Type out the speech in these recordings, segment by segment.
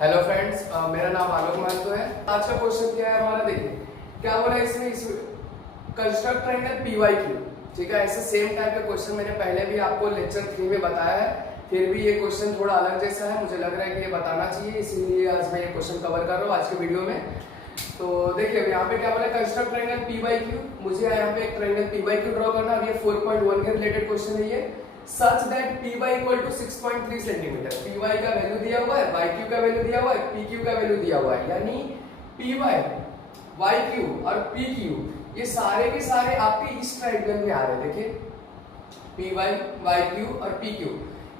Hello friends, मेरा नाम आलोक महतो है। आज का क्वेश्चन क्या है हमारा, देखिए क्या बोला इसमें, इस कंस्ट्रक्ट ट्रायंगल PYQ। ठीक है, ऐसे सेम टाइप का क्वेश्चन मैंने पहले भी आपको लेक्चर 3 में बताया है, फिर भी ये क्वेश्चन थोड़ा अलग जैसा है, मुझे लग रहा है कि ये बताना चाहिए, इसीलिए आज मैं ये क्वेश्चन कवर कर रहा हूँ आज के वीडियो में। तो देखिए यहाँ पे क्या बोला, कंस्ट्रक्ट ट्रायंगल PYQ। मुझे यहाँ पे एक ट्रायंगल PYQ ड्रॉ करना। अब ये 4.1 के रिलेटेड क्वेश्चन है ये। Such that PY equal to 6.3 centimetre. PY का वैल्यू दिया हुआ है, YQ का वैल्यू दिया हुआ है, PQ का वैल्यू दिया हुआ है, यानी PY, YQ और PQ ये सारे के सारे आपके इस ट्रायंगल में आ रहे हैं। देखिए PY, YQ और PQ,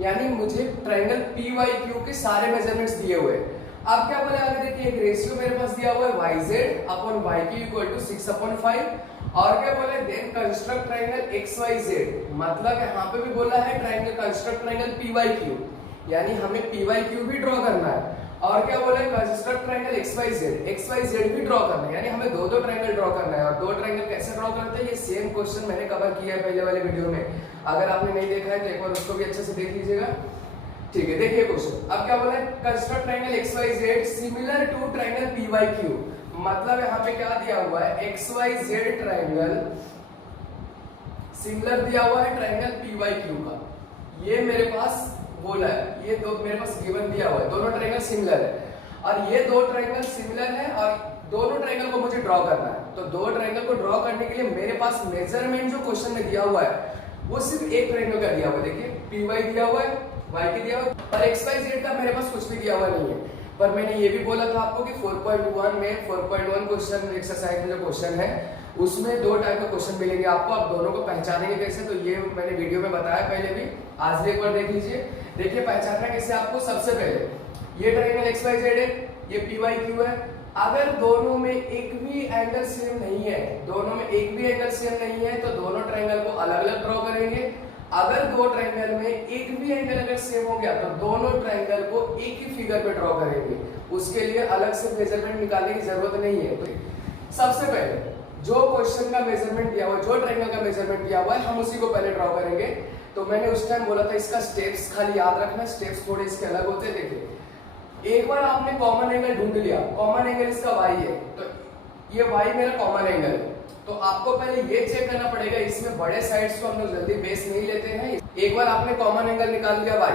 यानी मुझे ट्रायंगल PYQ के सारे मेजरमेंट्स दिए हुए हैं। अब क्या बोला, अगर देखिए एक रेशियो मेरे पास दिया हुआ है YZ upon YQ equal to 6/5, और क्या बोला है, देन कंस्ट्रक्ट ट्रायंगल XYZ। मतलब यहाँ पे भी बोला है ट्रायंगल कंस्ट्रक्ट ट्रायंगल PYQ, यानी हमें PYQ भी ड्रॉ करना है। और क्या बोला है, कंस्ट्रक्ट ट्रायंगल XYZ भी ड्रॉ करना है, यानी हमें दो ट्रायंगल ड्रॉ करना है। और दो ट्रायंगल कैसे ड्रॉ करते हैं, ये सेम क्वेश्चन मैंने कवर किया है पहले वाले वीडियो में। अगर आपने नहीं देखा है तो एक बार उसको भी अच्छे से देख लीजिएगा। ठीक है, देखिए क्वेश्चन। अब क्या बोला है, construct triangle XYZ similar to triangle PYQ। मतलब यहाँ पे क्या दिया हुआ है, XYZ ट्रायंगल सिमिलर दिया हुआ है ट्रायंगल PYQ का। ये मेरे पास बोला है, ये दो मेरे पास गिवन दिया हुआ है, दोनों ट्रायंगल सिमिलर है। और ये दो ट्रायंगल सिमिलर है और दोनों ट्रायंगल को मुझे ड्रॉ करना है। तो दो ट्रायंगल को ड्रॉ करने के लिए मेरे पास मेजरमेंट जो क्वेश्चन में दिया हुआ है वो सिर्फ एक ट्रायंगल का दिया हुआ है। देखिए PY दिया हुआ है, YQ दिया हुआ है, और XYZ का मेरे पास कुछ भी दिया हुआ नहीं है। पर मैंने ये भी बोला था आपको कि 4.1 क्वेश्चन एक्सरसाइज में जो क्वेश्चन है उसमें दो टाइप के क्वेश्चन मिलेंगे आपको। आप दोनों को पहचानेंगे कैसे, तो ये मैंने वीडियो में बताया पहले भी, आज भी एक बार देख लीजिए। देखिए पहचानना कैसे आपको, सबसे पहले ये ट्रायंगल XYZ है, ये PYQ है। अगर दोनों में एक भी एंगल सेम नहीं है, दोनों में एक भी एंगल सेम नहीं है, तो दोनों ट्रायंगल को अलग अलग ड्रॉ करेंगे। अगर दो ट्रायंगल में एक भी एंगल अगर सेम हो गया तो दोनों ट्रायंगल को एक ही फिगर पे ड्रॉ करेंगे। उसके लिए अलग से मेजरमेंट निकालने की जरूरत नहीं है। तो सबसे पहले जो क्वेश्चन का मेजरमेंट दिया हुआ है, जो ट्रायंगल का मेजरमेंट दिया हुआ है, हम उसी को पहले ड्रॉ करेंगे। तो मैंने उस टाइम बोला था इसका स्टेप्स खाली याद रखना, स्टेप्स थोड़े इसके अलग होते हैं। देखिए एक बार आपने कॉमन एंगल ढूंढ लिया, कॉमन एंगल इसका Y है, तो ये Y मेरा कॉमन एंगल है। तो आपको पहले ये चेक करना पड़ेगा, इसमें बड़े साइड्स को हम लोग जल्दी बेस नहीं लेते हैं। एक बार आपने कॉमन एंगल निकाल लिया Y,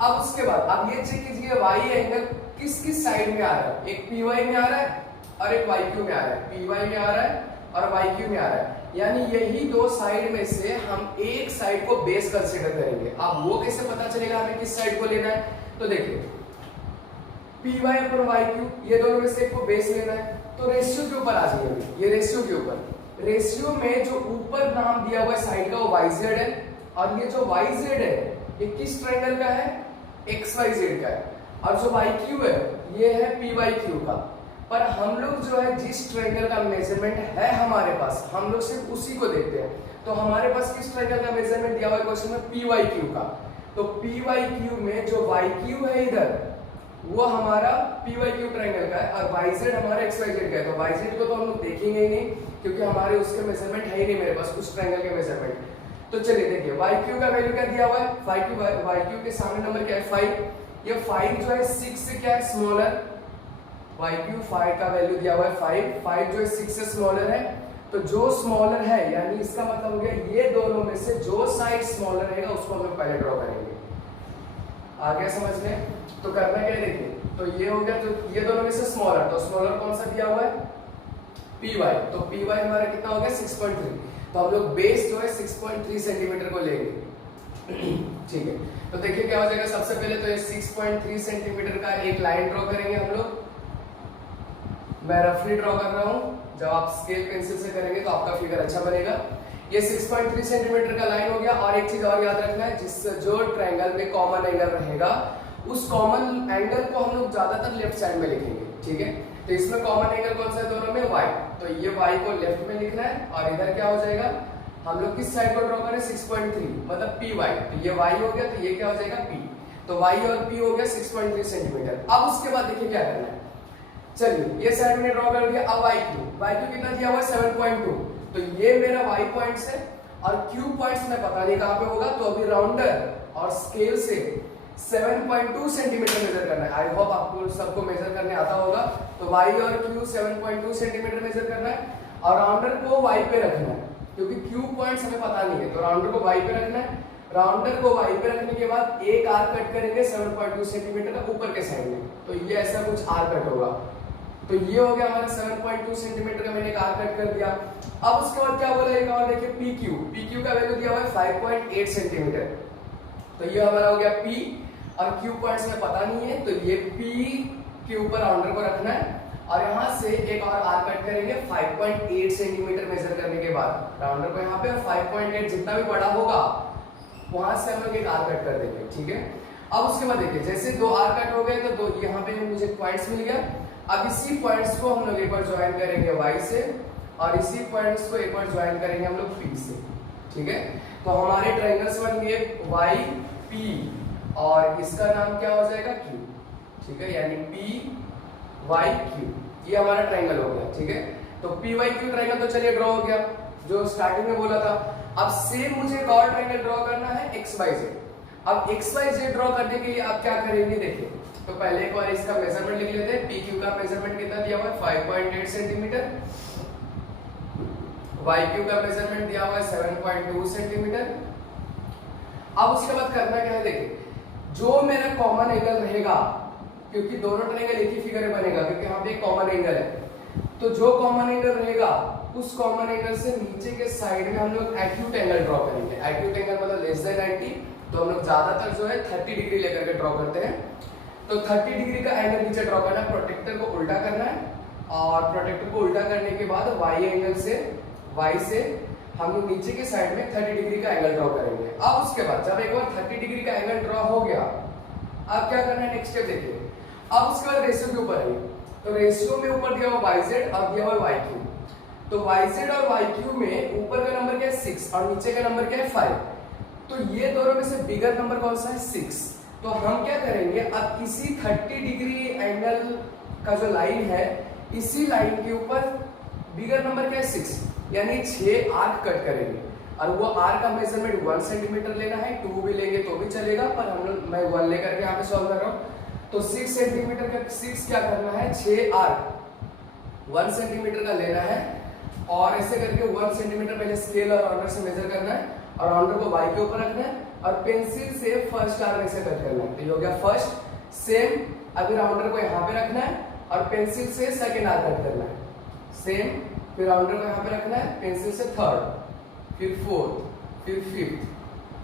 अब उसके बाद आप ये चेक कीजिए Y एंगल किस किस साइड में आ रहा है। एक PY में आ रहा है और एक YQ में आ रहा है, PY में आ रहा है और YQ में आ रहा है, यानी यही दो साइड में से हम एक साइड को बेस कंसीडर करेंगे। अब वो कैसे पता चलेगा हमें किस साइड को लेना है, तो देखिए PY और YQ ये दोनों में से एक को बेस लेना है। तो रेशियो के ऊपर आ जाइए, ये रेशियो के ऊपर, रेशियो में जो ऊपर नाम दिया हुआ है साइड का वो YZ है, और ये जो YZ है ये किस ट्रायंगल का है, XYZ का है, और जो YQ है ये है PYQ का। पर हम लोग जो है जिस ट्रायंगल का मेजरमेंट है हमारे पास, हम लोग सिर्फ उसी को देखते हैं। तो हमारे पास किस ट्रायंगल का मेजरमेंट दिया हुआ है क्वेश्चन में, PYQ का। तो PYQ में जो YQ है इधर वो हमारा PYQ ट्रायंगल का है, और YZ हमारा XYZ का है। तो YZ को तो हम लोग देखेंगे ही नहीं, क्योंकि हमारे उसके मेजरमेंट है ही नहीं मेरे पास, उस ट्रायंगल के मेजरमेंट। तो चलिए देखिए YQ का वैल्यू क्या दिया हुआ है, YQ के सामने नंबर क्या है 5। ये 5 जो है 6 से क्या है स्मॉलर, YQ 5 का वैल्यू दिया हुआ है 5 जो है 6 से स्मॉलर है। तो जो स्मॉलर है यानी इसका मतलब हो गया ये दोनों में से जो साइड स्मॉलर रहेगा उसको हम लोग पहले ड्रॉ करेंगे। आ गया समझ में? तो करना क्या है, देखिए तो ये हो गया, तो ये दोनों में से स्मॉलर, तो स्मॉलर कौन सा दिया हुआ है, PY। तो PY हमारा कितना हो गया 6.3। तो हम लोग बेस जो है 6.3 सेंटीमीटर को लेंगे। ठीक है, तो देखिए क्या हो जाएगा, सबसे पहले तो ये 6.3 सेंटीमीटर का एक लाइन ड्रॉ करेंगे हम लोग। मैं रफली ड्रॉ कर रहा हूं, जब आप स्केल पेंसिल से करेंगे तो आपका फिगर अच्छा बनेगा। ये 6.3 सेंटीमीटर का लाइन हो गया। और एक चीज और याद रखना है, जिस जो ट्रायंगल में कॉमन एंगल रहेगा उस कॉमन एंगल को हम लोग ज्यादातर लेफ्ट साइड में लिखेंगे। ठीक है, तो इसमें कॉमन एंगल कौन सा है दोनों में, Y। तो ये Y को लेफ्ट में लिखना है, और इधर क्या हो जाएगा, हम लोग किस साइड को ड्रॉ करें 6.3 मतलब PY। तो ये Y हो गया, तो ये क्या हो जाएगा P। तो Y और P हो गया 6.3 सेंटीमीटर। अब उसके बाद देखिए क्या करना है, चलिए ये साइड में ड्रॉ कर दिया। अब YQ कितना दिया हुआ है 7.2। तो ये मेरा Y पॉइंट है और क्यू पॉइंट्स में पता नहीं कहां पे होगा, तो अभी राउंडर और स्केल से 7.2 सेंटीमीटर मेजर करना है। आई होप आपको सबको मेजर करने आता होगा। तो y और q 7.2 सेंटीमीटर मेजर करना है और राउंडर को y पे रखना है, क्योंकि q पॉइंट्स हमें पता नहीं है, तो राउंडर को y पे रखना है। राउंडर को y पे रखने के बाद एक आर्क कट करेंगे 7.2 सेंटीमीटर का ऊपर के साइड में, तो ये ऐसा कुछ आर्क कट होगा। तो ये हो गया हमारा 7.2 सेंटीमीटर का मैंने एक आर्क कट कर दिया। अब उसके बाद क्या बोला एक और देखिए PQ का वैल्यू दिया हुआ है 5.8 सेंटीमीटर, तो ये हमारा हो गया P और Q पॉइंट्स में पता नहीं है, तो ये P के ऊपर राउंडर को रखना है और यहाँ से एक और आर्क कट करेंगे 5.8 सेंटीमीटर मेजर करने के बाद राउंडर को यहाँ पे, और 5.8 जितना भी बड़ा होगा वहां से हम लोग एक आर्क कट कर देंगे, ठीक है। अब उसके बाद देखिए जैसे दो आर्क कट हो गए तो दो यहाँ पे मुझे पॉइंट्स मिल गया। अब इसी पॉइंट्स को हम लोग एक बार ज्वाइन करेंगे y से और इसी पॉइंट्स को एक बार ज्वाइन करेंगे हम लोग p से, ठीक है। तो हमारे ट्रायंगल्स बन गए y p और इसका नाम क्या हो जाएगा q, ठीक है, यानी p y q, ये हमारा ट्रायंगल हो गया, ठीक है। तो p y q ट्रायंगल तो चलिए ड्रॉ हो गया जो स्टार्टिंग में बोला था। अब सेम मुझे एक और ट्रायंगल ड्रॉ करना है x y z। अब x y z ड्रॉ करने के लिए आप क्या करेंगे देखिए, तो पहले एक बार इसका मेजरमेंट लिख लेते हैं। PQ का मेजरमेंट कितना दिया हुआ है 5.8 सेंटीमीटर, YQ का मेजरमेंट दिया हुआ है 7.2 सेंटीमीटर। अब उसके बाद करना क्या है देखिए, जो मेरा कॉमन एंगल रहेगा, क्योंकि दोनों ट्रायंगल एक ही फिगर में बनेगा क्योंकि यहाँ पे एक कॉमन एंगल है, तो जो कॉमन एंगल रहेगा उस कॉमन एंगल से नीचे के साइड में हम लोग एक्यूट एंगल ड्रॉ करेंगे। एक्यूट एंगल मतलब लेस देन 90, तो हम लोग ज्यादातर जो है 30 डिग्री लेकर के ड्रॉ करते हैं। तो 30 डिग्री का एंगल नीचे ड्रॉ करना है, प्रोटेक्टर को उल्टा करना है और प्रोटेक्टर को उल्टा करने के बाद y एंगल से y से हम लोग नीचे के साइड में 30 डिग्री का एंगल ड्रॉ करेंगे। अब उसके बाद जब एक बार 30 डिग्री का एंगल ड्रॉ हो गया, अब क्या करना है नेक्स्ट स्टेप देखिए। अब उसके बाद रेशियो के ऊपर है, तो रेशियो में ऊपर दिया हुआ yz और दिया हुआ yq। तो yz और yq में ऊपर का नंबर क्या है 6 और नीचे का नंबर क्या है 5, तो ये दोनों में से बिगर नंबर कौन सा है 6। तो हम क्या करेंगे, अब इसी 30 डिग्री एंगल का जो लाइन है, इसी लाइन के ऊपर बिगर नंबर क्या है 6, यानी 6 आर्क कट करेंगे और वो आर्क का मेजरमेंट 1 सेंटीमीटर लेना है, 2 भी लेंगे तो भी चलेगा, पर हम लोग मैं 1 लेकर के यहाँ पे सॉल्व कर रहा हूँ। तो 6 सेंटीमीटर का 6 क्या करना है, 6 आर्क 1 सेंटीमीटर का लेना है और ऐसे करके 1 सेंटीमीटर पहले स्केल और राउंडर से मेजर करना है और राउंडर को y के ऊपर रखना है और पेंसिल से फर्स्ट आर्क ऐसे कट करना है। तो ये हो गया फर्स्ट। सेम अभी राउंडर को यहाँ पे रखना है और पेंसिल से सेकंड आर्क कट करना है। सेम फिर राउंडर को यहाँ पे रखना है, पेंसिल से थर्ड, फिर फोर्थ, फिर फिफ्थ,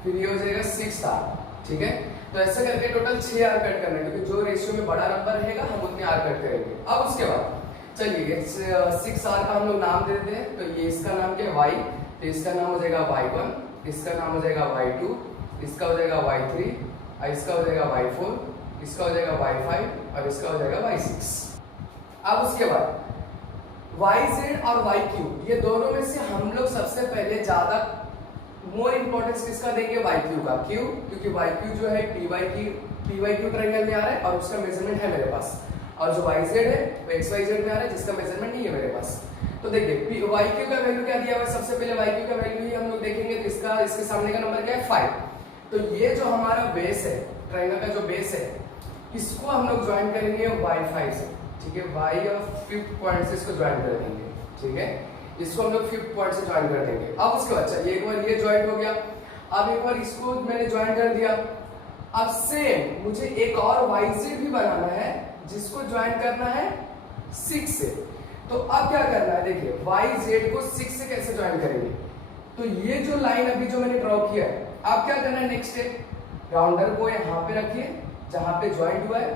फिर ये हो जाएगा सिक्स्थ आर्क, ठीक है। तो ऐसे करके टोटल 6 आर्क कट करना है, क्योंकि जो रेशियो में बड़ा नंबर रहेगा हम उतने आर्क कट करेंगे। अब उसके बाद चलिए 6 आर्क का हम लोग नाम दे देते हैं। तो ये इसका नाम क्या है y, तो इसका नाम हो जाएगा y1, इसका नाम हो जाएगा y2, इसका हो जाएगा y3, इसका हो जाएगा y4, इसका हो जाएगा y5 और इसका हो जाएगा y6। अब उसके बाद yz और yq, ये दोनों में से हम लोग सबसे पहले ज्यादा मोर इंपॉर्टेंस किसका देंगे, yq का। क्यों? क्योंकि yq जो है pyq ट्रायंगल में आ रहा है और उसका मेजरमेंट है मेरे पास, और जो yz है वो xyz में आ रहा है जिसका मेजरमेंट नहीं है मेरे पास। तो देखिए yq का वैल्यू क्या दिया हुआ है, सबसे पहले yq का वैल्यू ही हम लोग देखेंगे। तो इसके सामने का नंबर क्या है 5। तो ये जो हमारा बेस है, ट्रायंगल का जो बेस है, इसको हम लोग ज्वाइन करेंगे y5 से, ठीक है। y और 5th पॉइंट से इसको ज्वाइन कर देंगे, ठीक है। इसको हम लोग 5th पॉइंट से ज्वाइन कर देंगे। अब उसके बाद चलिए एक बार ये ज्वाइन हो गया, अब एक बार इसको मैंने ज्वाइन कर दिया। अब सेम मुझे एक और yz भी बनाना है जिसको ज्वाइन करना है 6 से। तो अब क्या करना है देखिए, yz को 6 से कैसे ज्वाइन करेंगे। तो ये जो लाइन अभी जो मैंने ड्रॉ किया है, अब क्या करना है नेक्स्ट स्टेप, राउंडर को यहाँ पे रखिए जहां पे ज्वाइन हुआ है,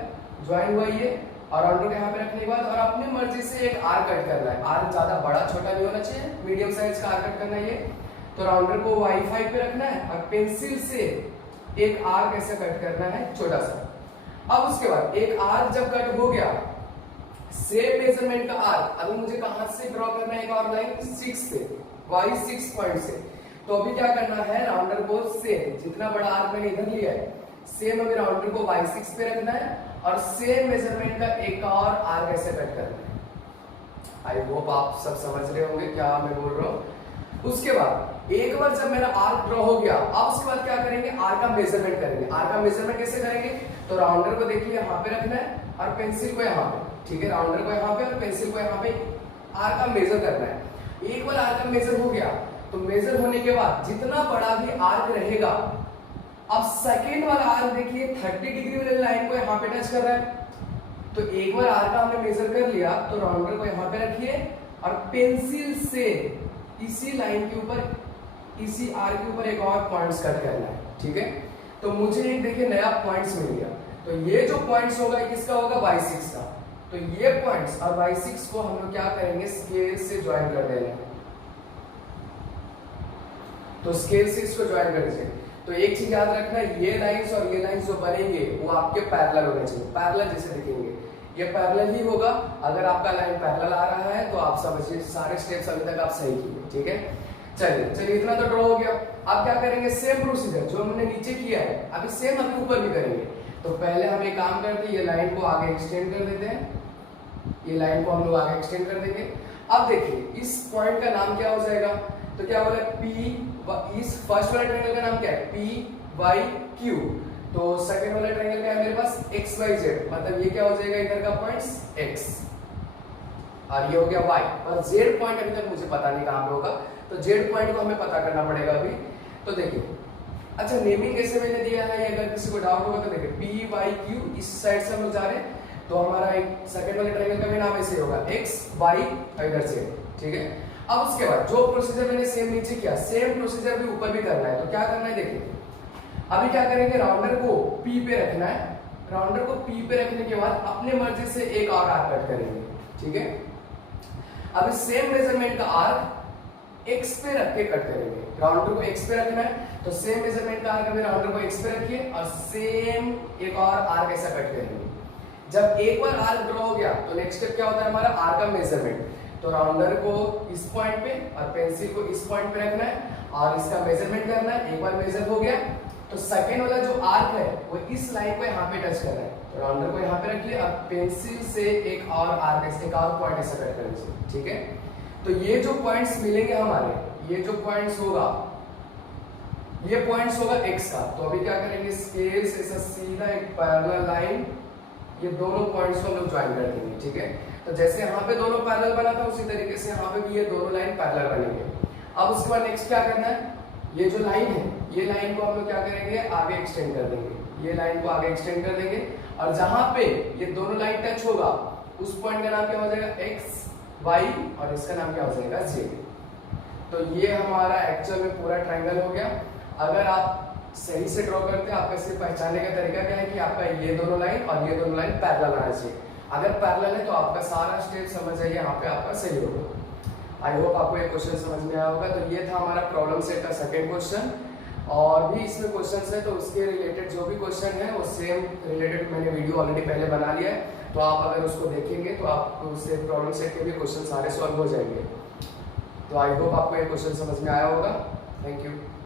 ज्वाइन हुआ ये, और राउंडर को यहाँ पे रखने के बाद और अपनी मर्जी से एक आर्क कट करना है। आर्क ज्यादा बड़ा छोटा नहीं होना चाहिए, मीडियम साइज का आर्क कट करना है ये। तो राउंडर को y5 पे रखना है और पेंसिल से एक आर्क ऐसा कट करना है छोटा सा। अब उसके बाद एक आर्क जब कट हो गया, सेम मेजरमेंट का आर्क अभी मुझे कहां से ड्रॉ करना है, एक और लाइन 6 से, y6 पॉइंट से। तो अभी क्या करना है, राउंडर को सेम जितना बड़ा आर्क मैंने इधर लिया है, सेम अभी राउंडर को y6 पे रखना है और सेम मेजरमेंट का एक और आर्क ऐसे कट करना है। आई होप आप सब समझ रहे होंगे क्या मैं बोल रहा हूँ। उसके बाद एक बार जब मेरा आर्क ड्रॉ हो गया, अब उसके बाद क्या करेंगे, आर्क का मेजरमेंट करेंगे। आर्क का मेजरमेंट कैसे करेंगे, तो राउंडर को देखिए यहाँ पे रखना है और पेंसिल को यहाँ पे, ठीक है, राउंडर को यहाँ पे और पेंसिल को यहाँ पे आर्क का मेजर करना है। एक बार आर्क का मेजर हो गया तो मेजर होने के बाद जितना बड़ा भी आर्क रहेगा, अब सेकेंड वाला आर्क देखिए 30 डिग्री वाले लाइन को यहाँ पे टच कर रहा है। तो एक बार आर्क का हमने मेजर कर लिया तो राउंडर को यहाँ पे रखिए और पेंसिल से इसी लाइन के ऊपर, इसी आर्क के ऊपर एक और पॉइंट्स कट करना है, ठीक है। तो मुझे एक देखिए नया पॉइंट्स मिल गया। तो ये जो पॉइंट्स होगा किसका होगा, y6 का। तो ये पॉइंट्स और y6 को हम लोग क्या करेंगे, स्केल से ज्वाइन कर देना है। तो स्केल से इसको ज्वाइन कर दीजिए। तो एक चीज याद रखना, ये लाइंस और ये लाइंस जो बनेंगे वो आपके पैरेलल होने चाहिए, पैरेलल जैसे दिखेंगे, ये पैरेलल ही होगा। अगर आपका लाइन पैरेलल आ रहा है तो आप समझिए सारे स्टेप्स अभी तक आप सही किए, ठीक है। चलिए इतना तो ड्रॉ हो गया। अब क्या करेंगे, सेम प्रोसीजर जो हमने नीचे किया है अभी सेम हम ऊपर भी करेंगे। तो पहले हम एक काम करते हैं, ये लाइन को आगे एक्सटेंड कर देते हैं, ये लाइन को हम लोग आगे एक्सटेंड कर देंगे। अब देखिए इस पॉइंट का नाम क्या हो जाएगा, तो क्या बोला, P, इस फर्स्ट वाले ट्रायंगल का नाम क्या है, PYQ। तो सेकंड वाला ट्रायंगल क्या है मेरे पास, XYZ, मतलब ये क्या हो जाएगा, इधर का पॉइंट्स X और ये हो गया Y। और Z पॉइंट अभी तक मुझे पता नहीं कहां पे होगा, तो Z पॉइंट को हमें पता करना पड़ेगा अभी। तो देखिए, अच्छा नेमिंग कैसे मैंने दिया है, अगर किसी को डाउट होगा तो देखिए PYQ, इस साइड से हम लोग जा रहे हैं तो हमारा एक सेकंड वाले ट्रायंगल का भी नाम ऐसे होगा X Y इधर से, ठीक है। अब उसके बाद जो प्रोसीजर मैंने सेम नीचे किया, सेम प्रोसीजर भी ऊपर भी करना है। तो क्या करना है, देखिए अभी क्या करेंगे, राउंडर को P पे रखना है। राउंडर को P पे रखने के बाद अपने मर्जी से एक और आर्क कट करेंगे, ठीक है। अभी सेम मेजरमेंट का आर्क X पे रख के कट करेंगे। राउंडर को X पे रखना है तो सेम मेजरमेंट का आर्क अभी राउंडर को X पे रखिए और सेम एक और आर्क ऐसा कट करेंगे। जब एक बार आर्क ड्रॉ हो गया तो नेक्स्ट स्टेप क्या होता है हमारा, आर्क का मेजरमेंट। तो राउंडर को इस पॉइंट पे और पेंसिल को इस पॉइंट पे रखना है और इसका मेजरमेंट करना है। एक बार मेजर हो गया तो सेकंड वाला जो आर्क है वो इस लाइन को यहाँ पे टच कर रहा है। तो राउंडर को यहाँ पे रखिए और पेंसिल से एक और आर्क, एक और पॉइंट ऐसा कट कर दीजिए, ठीक है। तो ये जो पॉइंट्स मिलेंगे हमारे, ये जो पॉइंट्स होगा, ये पॉइंट्स होगा X का। तो अभी क्या करेंगे, स्केल से ऐसा सीधा एक पैरेलल लाइन, ये दोनों पॉइंट्स को हम लोग ज्वाइन कर देंगे, ठीक है। तो जैसे यहाँ पे दोनों पैरेलल बना था उसी तरीके से यहाँ पे भी ये दोनों लाइन पैरेलल बनेंगे। अब उसके बाद नेक्स्ट क्या करना है, ये जो लाइन है, ये लाइन को हम लोग क्या करेंगे, आगे एक्सटेंड कर देंगे। ये लाइन को आगे एक्सटेंड कर देंगे और जहां पे ये दोनों लाइन टच होगा उस पॉइंट का नाम क्या हो जाएगा, X Y, और इसका नाम क्या हो जाएगा, Z। तो ये हमारा एक्चुअल में पूरा ट्रायंगल हो गया। अगर आप सही से ड्रॉ करते हैं, आपका सिर्फ पहचानने का तरीका क्या है कि आपका ये दोनों लाइन और ये दोनों लाइन पैरेलल आना चाहिए। अगर पैरेलल है तो आपका सारा स्टेप समझ जाइए, यहाँ पे आपका सही होगा। आई होप आपको ये क्वेश्चन समझ में आया होगा। तो ये था हमारा प्रॉब्लम सेट का सेकंड क्वेश्चन, और भी इसमें क्वेश्चंस है तो उसके रिलेटेड जो भी क्वेश्चन है वो सेम रिलेटेड मैंने वीडियो ऑलरेडी पहले बना लिया है। तो आप अगर उसको देखेंगे तो आपको उससे प्रॉब्लम सेट के भी क्वेश्चन सारे सॉल्व हो जाएंगे। तो आई होप आपको ये क्वेश्चन समझ में आया होगा। Thank you.